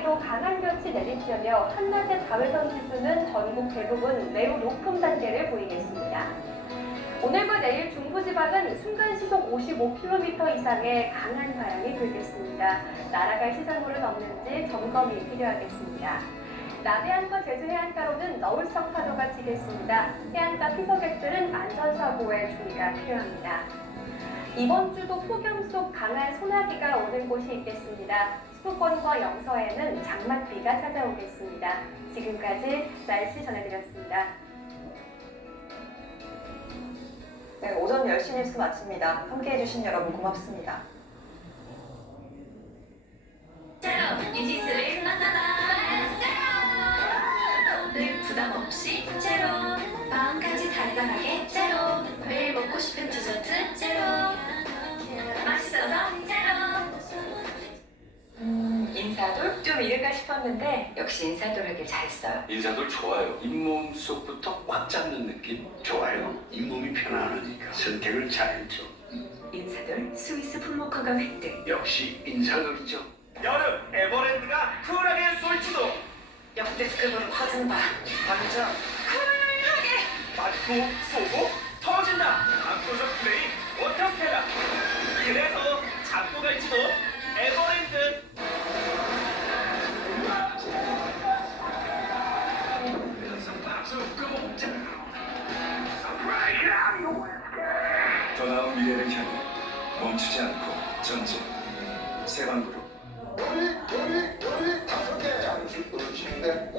사이도 강한 볕이 내리쬐며 한낮의 자외선 지수는 전국 대부분 매우 높은 단계를 보이겠습니다. 오늘과 내일 중부지방은 순간 시속 55km 이상의 강한 바람이 불겠습니다. 날아갈 시설물은 없는지 점검이 필요하겠습니다. 남해안과 제주 해안가로는 너울성 파도가 치겠습니다. 해안가 피서객들은 안전사고에 주의가 필요합니다. 이번 주도 폭염 속 강한 소나기가 오는 곳이 있겠습니다. 수도권과 영서에는 장맛비가 찾아오겠습니다. 지금까지 날씨 전해드렸습니다. 네, 오전 10시 뉴스 마칩니다. 함께 해 주신 여러분 고맙습니다. 제로 뉴진스를 만나다 제로 늘 부담 없이 제로 마음까지 달달하게 인사돌? 좀 이를까 싶었는데 역시 인사돌에게 잘했어요. 인사도 좋아요. 잇몸 속부터 꽉 잡는 느낌. 좋아요. 잇몸이 편안하니까 선택을 잘했죠. 인사돌 스위스 품목허가 획득. 역시 인사돌이죠. 여름 에버랜드가 쿨하게 쏠지도 역대급으로 터진 바. 완전 맞고 쏘고 터진다. 더 나은 미래를 향해 멈추지 않고 전진. 세방그룹 요리 요리 요리 다섯 개 장수 어르신데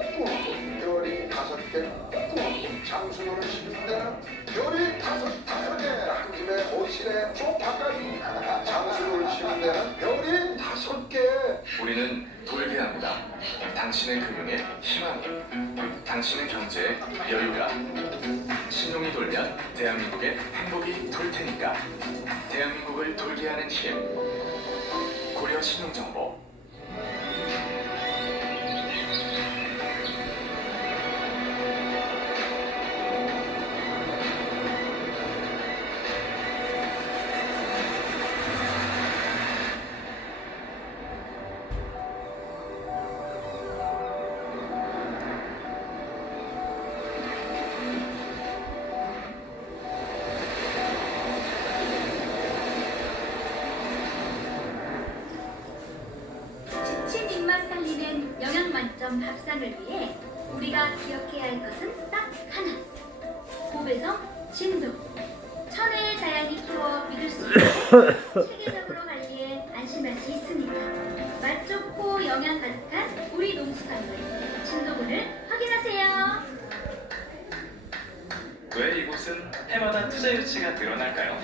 요리 다섯 개 장수 어르신데 요리 다섯 다섯 개한 집에 오실에 쪽파까지 장수 어르신데 요리 다섯 개. 우리는 당신의 금융에 희망을 당신의 경제에 여유가 신용이 돌면 대한민국의 행복이 돌 테니까. 대한민국을 돌게 하는 힘 고려 신용정보 만점 밥상을 위해 우리가 기억해야 할 것은 딱 하나. 고배성 진도. 천혜의 자연이 키워 믿을 수 있고 체계적으로 관리해 안심할 수 있으니까. 맛 좋고 영양 가득한 우리 농수산물 진도군을 확인하세요. 왜 이곳은 해마다 투자 유치가 늘어날까요?